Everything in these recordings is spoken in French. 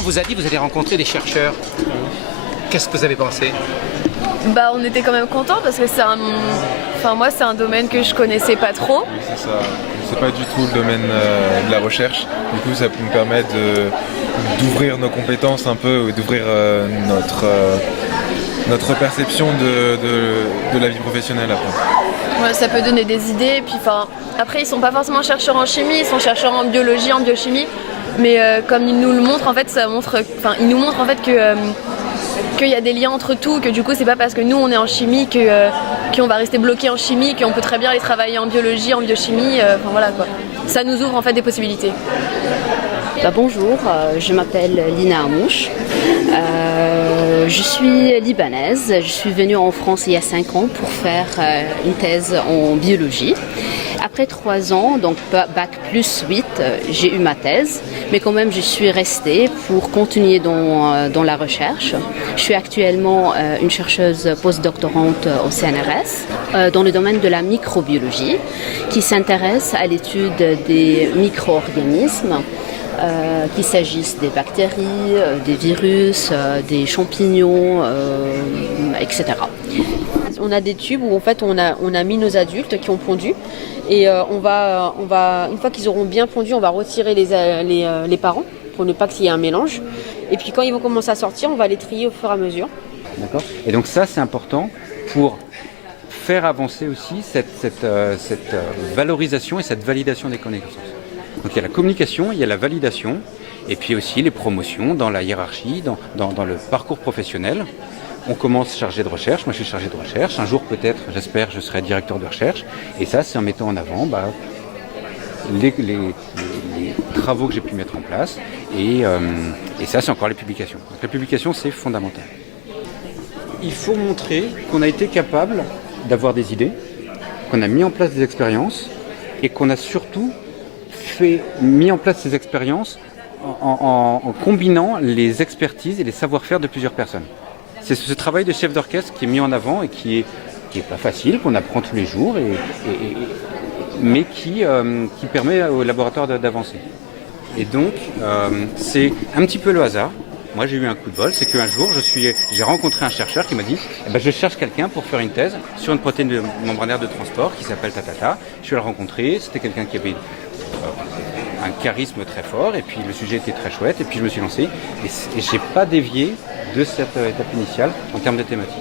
on vous a dit que vous allez rencontrer des chercheurs, qu'est-ce que vous avez pensé? Bah, on était quand même contents parce que moi, c'est un domaine que je connaissais pas trop. Oui, c'est ça. C'est pas du tout le domaine de la recherche. Du coup, ça peut nous permettre d'ouvrir nos compétences un peu, d'ouvrir notre perception de la vie professionnelle après. Ouais, ça peut donner des idées. Et puis, après, ils sont pas forcément chercheurs en chimie, ils sont chercheurs en biologie, en biochimie. Mais comme ils nous le montrent, en fait, ils nous montrent en fait qu'il y a des liens entre tout, que du coup, c'est pas parce que nous on est en chimie qu'on va rester bloqué en chimie, qu'on peut très bien aller travailler en biologie, en biochimie. Voilà quoi. Ça nous ouvre en fait des possibilités. Bonjour, je m'appelle Lina Amouche. Je suis libanaise. Je suis venue en France il y a 5 ans pour faire une thèse en biologie. Après 3 ans, donc bac plus 8, j'ai eu ma thèse, mais quand même je suis restée pour continuer dans la recherche. Je suis actuellement une chercheuse postdoctorante au CNRS dans le domaine de la microbiologie qui s'intéresse à l'étude des micro-organismes, qu'il s'agisse des bactéries, des virus, des champignons, etc. On a des tubes où en fait on a mis nos adultes qui ont pondu et on va une fois qu'ils auront bien pondu, on va retirer les parents pour ne pas qu'il y ait un mélange. Et puis quand ils vont commencer à sortir, on va les trier au fur et à mesure. D'accord. Et donc ça c'est important pour faire avancer aussi cette valorisation et cette validation des connaissances. Donc il y a la communication, il y a la validation et puis aussi les promotions dans la hiérarchie, dans le parcours professionnel. On commence chargé de recherche, moi je suis chargé de recherche, un jour peut-être, j'espère, je serai directeur de recherche, et ça c'est en mettant en avant les travaux que j'ai pu mettre en place, et ça c'est encore les publications. Donc la publication c'est fondamental. Il faut montrer qu'on a été capable d'avoir des idées, qu'on a mis en place des expériences, et qu'on a surtout mis en place ces expériences en combinant les expertises et les savoir-faire de plusieurs personnes. C'est ce travail de chef d'orchestre qui est mis en avant et qui est pas facile, qu'on apprend tous les jours, mais qui permet au laboratoire d'avancer. Et donc, c'est un petit peu le hasard. Moi, j'ai eu un coup de bol, c'est qu'un jour, j'ai rencontré un chercheur qui m'a dit je cherche quelqu'un pour faire une thèse sur une protéine membranaire de transport qui s'appelle Tatata. Je suis allé le rencontrer, c'était quelqu'un qui avait un charisme très fort, et puis le sujet était très chouette, et puis je me suis lancé, et je n'ai pas dévié de cette étape initiale en termes de thématique.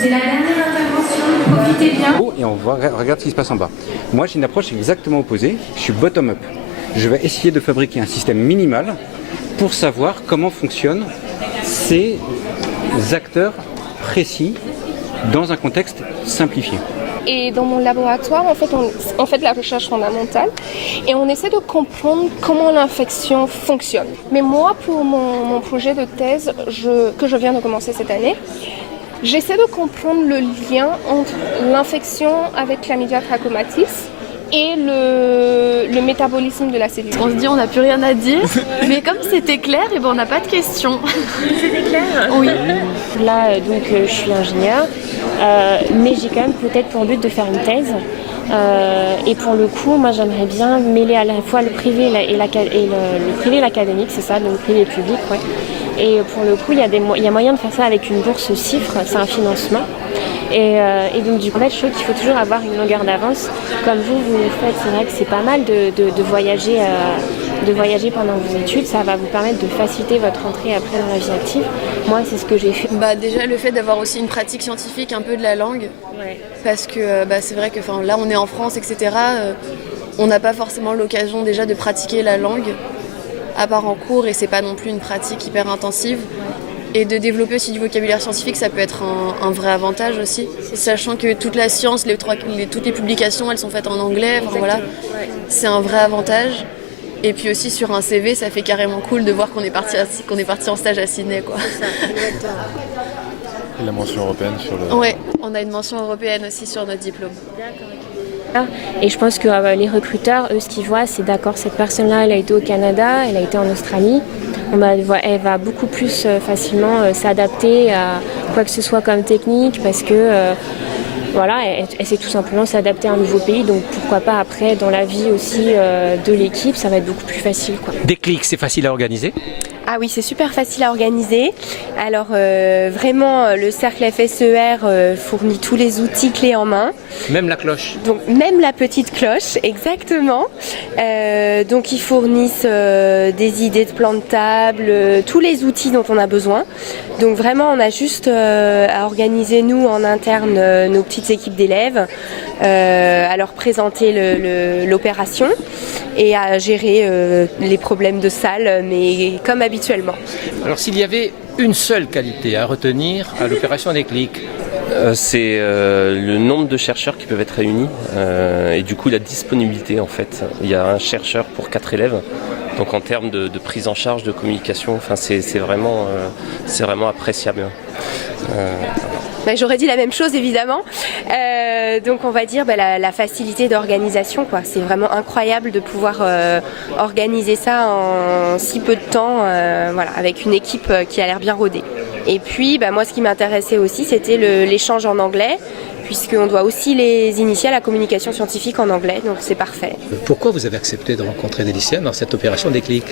C'est la dernière intervention, profitez bien. Et on regarde ce qui se passe en bas. Moi j'ai une approche exactement opposée, je suis bottom-up. Je vais essayer de fabriquer un système minimal pour savoir comment fonctionnent ces acteurs précis dans un contexte simplifié. Et dans mon laboratoire, en fait, on fait de la recherche fondamentale et on essaie de comprendre comment l'infection fonctionne. Mais moi, pour mon projet de thèse que je viens de commencer cette année, j'essaie de comprendre le lien entre l'infection avec Chlamydia trachomatis et le métabolisme de la cellule. On se dit on n'a plus rien à dire, mais comme c'était clair, et on n'a pas de questions. C'était clair? Oui. Là, je suis ingénieure, mais j'ai quand même peut-être pour but de faire une thèse. Et pour le coup, moi j'aimerais bien mêler à la fois le privé et le privé et l'académique, c'est ça, donc le privé et le public, ouais. Et pour le coup, il y a moyen de faire ça avec une bourse CIFRE, c'est un financement. Et donc du coup, je trouve qu'il faut toujours avoir une longueur d'avance. Comme vous le faites, c'est vrai que c'est pas mal de voyager pendant vos études. Ça va vous permettre de faciliter votre entrée après dans la vie active. Moi, c'est ce que j'ai fait. Déjà, le fait d'avoir aussi une pratique scientifique un peu de la langue. Ouais. Parce que c'est vrai que là, on est en France, etc. On n'a pas forcément l'occasion déjà de pratiquer la langue à part en cours, et c'est pas non plus une pratique hyper intensive. Et de développer aussi du vocabulaire scientifique, ça peut être un vrai avantage aussi. Sachant que toute la science, toutes les publications, elles sont faites en anglais. Voilà. C'est un vrai avantage. Et puis aussi sur un CV, ça fait carrément cool de voir qu'on est parti en stage à Sydney, quoi. Et la mention européenne sur le... Ouais, on a une mention européenne aussi sur notre diplôme. Et je pense que les recruteurs, eux, ce qu'ils voient, c'est d'accord, cette personne-là, elle a été au Canada, elle a été en Australie. Elle va beaucoup plus facilement s'adapter à quoi que ce soit comme technique, parce que Voilà, et c'est tout simplement s'adapter à un nouveau pays. Donc pourquoi pas après dans la vie aussi de l'équipe, ça va être beaucoup plus facile, quoi. Déclic, c'est facile à organiser? Ah oui, c'est super facile à organiser. Alors vraiment, le cercle FSER fournit tous les outils clés en main. Même la cloche? Donc même la petite cloche, exactement. Donc ils fournissent des idées de plan de table, tous les outils dont on a besoin. Donc vraiment, on a juste à organiser nous en interne nos petites équipes d'élèves, à leur présenter l'opération et à gérer les problèmes de salle, mais comme habituellement. Alors s'il y avait une seule qualité à retenir à l'opération Déclic? C'est le nombre de chercheurs qui peuvent être réunis et du coup la disponibilité en fait. Il y a un chercheur pour 4 élèves. Donc en termes de prise en charge, de communication, enfin, c'est vraiment appréciable. J'aurais dit la même chose évidemment. Donc on va dire la facilité d'organisation, quoi. C'est vraiment incroyable de pouvoir organiser ça en si peu de temps, voilà, avec une équipe qui a l'air bien rodée. Et puis moi ce qui m'intéressait aussi c'était l'échange en anglais, puisqu'on doit aussi les initier à la communication scientifique en anglais, donc c'est parfait. Pourquoi vous avez accepté de rencontrer des lycéens dans cette opération Déclic?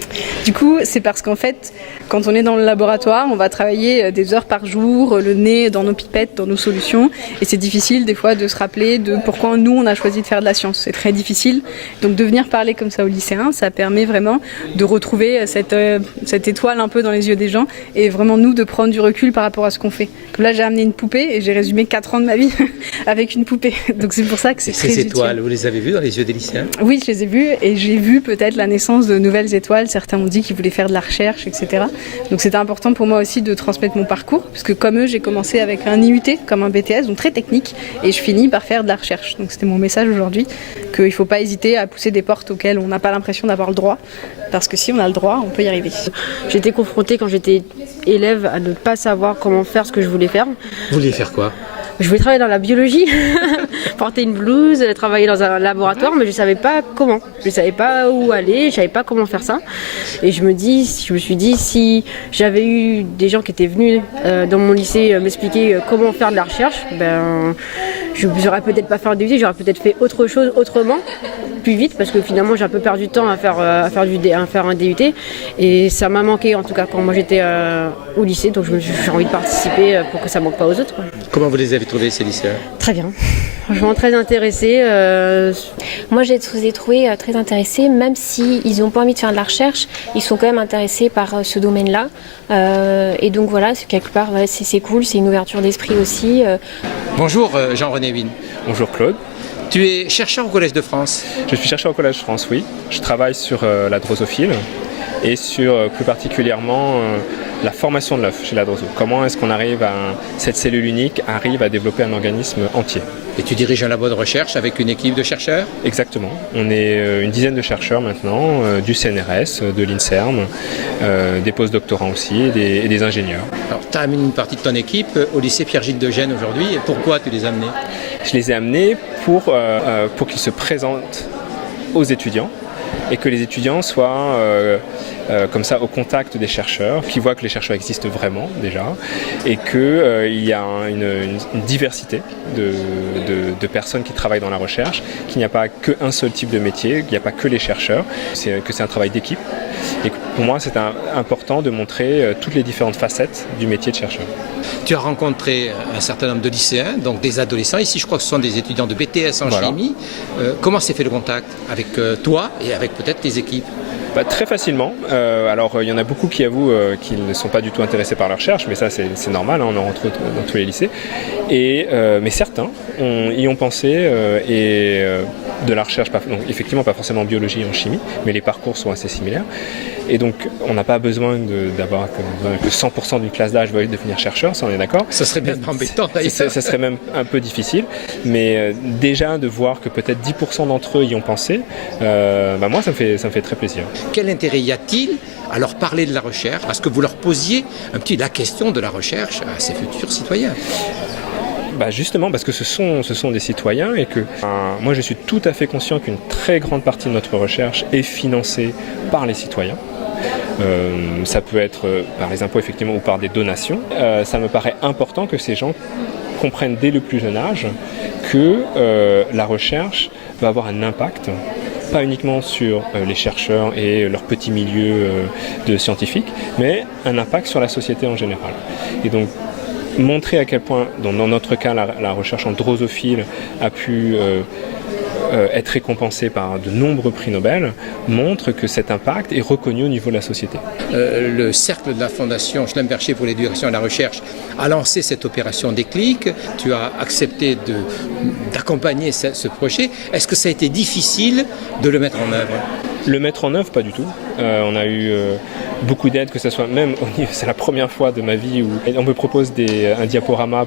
Du coup, c'est parce qu'en fait, quand on est dans le laboratoire, on va travailler des heures par jour, le nez dans nos pipettes, dans nos solutions, et c'est difficile des fois de se rappeler de pourquoi nous on a choisi de faire de la science. C'est très difficile. Donc de venir parler comme ça aux lycéens, ça permet vraiment de retrouver cette étoile un peu dans les yeux des gens, et vraiment nous de prendre du recul par rapport à ce qu'on fait. Comme là, j'ai amené une poupée et j'ai résumé 4 ans de ma vie avec une poupée. Donc c'est pour ça que c'est très utile. Ces étoiles, vous les avez vues dans les yeux des lycéens? Oui, je les ai vues et j'ai vu peut-être la naissance de nouvelles étoiles. Certains m'ont dit qu'ils voulaient faire de la recherche, etc. Donc c'était important pour moi aussi de transmettre mon parcours, parce que comme eux, j'ai commencé avec un IUT, comme un BTS, donc très technique, et je finis par faire de la recherche. Donc c'était mon message aujourd'hui, qu'il ne faut pas hésiter à pousser des portes auxquelles on n'a pas l'impression d'avoir le droit, parce que si on a le droit, on peut y arriver. J'étais confrontée quand j'étais élève à ne pas savoir comment faire ce que je voulais faire. Vous vouliez faire quoi? Je voulais travailler dans la biologie, porter une blouse, travailler dans un laboratoire, mais je ne savais pas comment. Je ne savais pas où aller, je ne savais pas comment faire ça. Et je me suis dit, si j'avais eu des gens qui étaient venus dans mon lycée m'expliquer comment faire de la recherche, je n'aurais peut-être pas fait un DUT, j'aurais peut-être fait autre chose autrement, plus vite, parce que finalement j'ai un peu perdu de temps à faire un DUT. Et ça m'a manqué en tout cas quand moi j'étais au lycée, donc j'ai envie de participer pour que ça ne manque pas aux autres, quoi. Comment vous les avez trouvés ces lycéens? Très bien, franchement très intéressés. Moi je les ai trouvés très intéressés, même s'ils n'ont pas envie de faire de la recherche, ils sont quand même intéressés par ce domaine-là. Et donc voilà, c'est quelque part, voilà, c'est cool, c'est une ouverture d'esprit aussi. Bonjour Jean-René Win. Bonjour Claude. Tu es chercheur au Collège de France? Je suis chercheur au Collège de France, oui. Je travaille sur la drosophile et sur plus particulièrement la formation de l'œuf chez la droso. Comment est-ce qu'on cette cellule unique arrive à développer un organisme entier? Et tu diriges un labo de recherche avec une équipe de chercheurs? Exactement. On est une dizaine de chercheurs maintenant, du CNRS, de l'INSERM, des postdoctorants aussi et des ingénieurs. Alors, tu as amené une partie de ton équipe au lycée Pierre-Gilles de Gênes aujourd'hui. Et pourquoi tu les as amenés? Je les ai amenés pour qu'ils se présentent aux étudiants et que les étudiants soient comme ça au contact des chercheurs, qui voient que les chercheurs existent vraiment déjà et qu'il y a une diversité de personnes qui travaillent dans la recherche, qu'il n'y a pas qu'un seul type de métier, qu'il n'y a pas que les chercheurs, que c'est un travail d'équipe. Et pour moi, c'est important de montrer toutes les différentes facettes du métier de chercheur. Tu as rencontré un certain nombre de lycéens, donc des adolescents. Ici, je crois que ce sont des étudiants de BTS en chimie. Comment s'est fait le contact avec toi et avec peut-être tes équipes? Très facilement. Alors il y en a beaucoup qui avouent qu'ils ne sont pas du tout intéressés par la recherche, mais ça c'est normal, on en retrouve dans tous les lycées. Mais certains y ont pensé et de la recherche, donc effectivement pas forcément en biologie et en chimie, mais les parcours sont assez similaires. Et donc on n'a pas besoin d'avoir que 100% d'une classe d'âge veuille devenir chercheur, ça on est d'accord. Ça serait bien embêtant d'ailleurs. Ça serait même un peu difficile, mais déjà de voir que peut-être 10% d'entre eux y ont pensé, moi ça me fait très plaisir. Quel intérêt y a-t-il à leur parler de la recherche, parce que vous leur posiez un petit la question de la recherche à ces futurs citoyens? Justement parce que ce sont des citoyens et que moi je suis tout à fait conscient qu'une très grande partie de notre recherche est financée par les citoyens. Ça peut être par les impôts effectivement ou par des donations. Ça me paraît important que ces gens comprennent dès le plus jeune âge que la recherche va avoir un impact, pas uniquement sur les chercheurs et leur petit milieu de scientifiques, mais un impact sur la société en général. Et donc, montrer à quel point, dans notre cas, la recherche en drosophile a pu être récompensée par de nombreux prix Nobel, montre que cet impact est reconnu au niveau de la société. Le cercle de la Fondation Schlumberger pour l'éducation et la recherche a lancé cette opération Déclic. Tu as accepté d'accompagner ce projet. Est-ce que ça a été difficile de le mettre en œuvre ? Le mettre en œuvre, pas du tout. On a eu beaucoup d'aide, que ce soit même, c'est la première fois de ma vie où on me propose un diaporama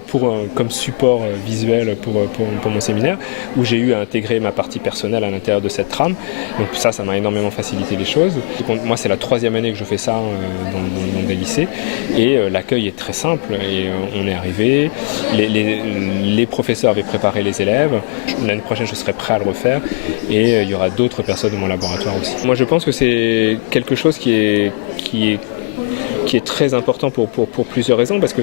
comme support visuel pour mon séminaire, où j'ai eu à intégrer ma partie personnelle à l'intérieur de cette trame. Donc ça m'a énormément facilité les choses. Moi, c'est la 3e année que je fais ça dans des lycées, et l'accueil est très simple. Et on est arrivé, les professeurs avaient préparé les élèves. L'année prochaine, je serai prêt à le refaire, et il y aura d'autres personnes de mon laboratoire aussi. Moi, je pense que c'est quelque chose qui est très important pour plusieurs raisons, parce que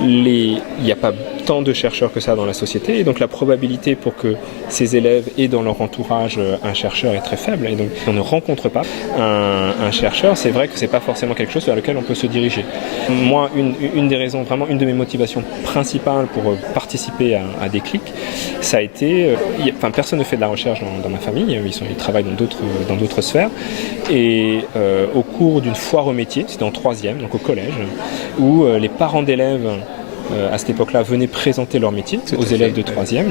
il n'y a pas tant de chercheurs que ça dans la société, et donc la probabilité pour que ces élèves aient dans leur entourage un chercheur est très faible, et donc on ne rencontre pas un chercheur. C'est vrai que c'est pas forcément quelque chose vers lequel on peut se diriger. Moi, une des raisons, vraiment une de mes motivations principales pour participer à Déclic, ça a été, personne ne fait de la recherche dans ma famille, ils travaillent dans d'autres sphères, et au cours d'une foire au métier, c'était en 3e, donc au collège, où les parents d'élèves à cette époque-là venaient présenter leur métier aux élèves de 3e.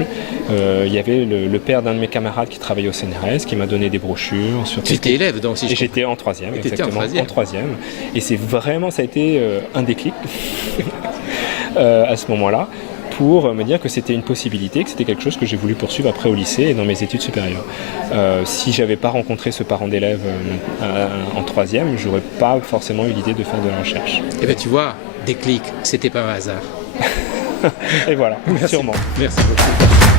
Il y avait le père d'un de mes camarades qui travaillait au CNRS, qui m'a donné des brochures. Tu étais élève donc, si je comprends. Et j'étais en 3e, exactement, en 3e. Et ça a été un déclic à ce moment-là, pour me dire que c'était une possibilité, que c'était quelque chose que j'ai voulu poursuivre après au lycée et dans mes études supérieures. Si j'avais pas rencontré ce parent d'élève en 3e, j'aurais pas forcément eu l'idée de faire de la recherche. Eh bien tu vois, Déclic, c'était pas un hasard. Et voilà, Merci. sûrement. Merci beaucoup.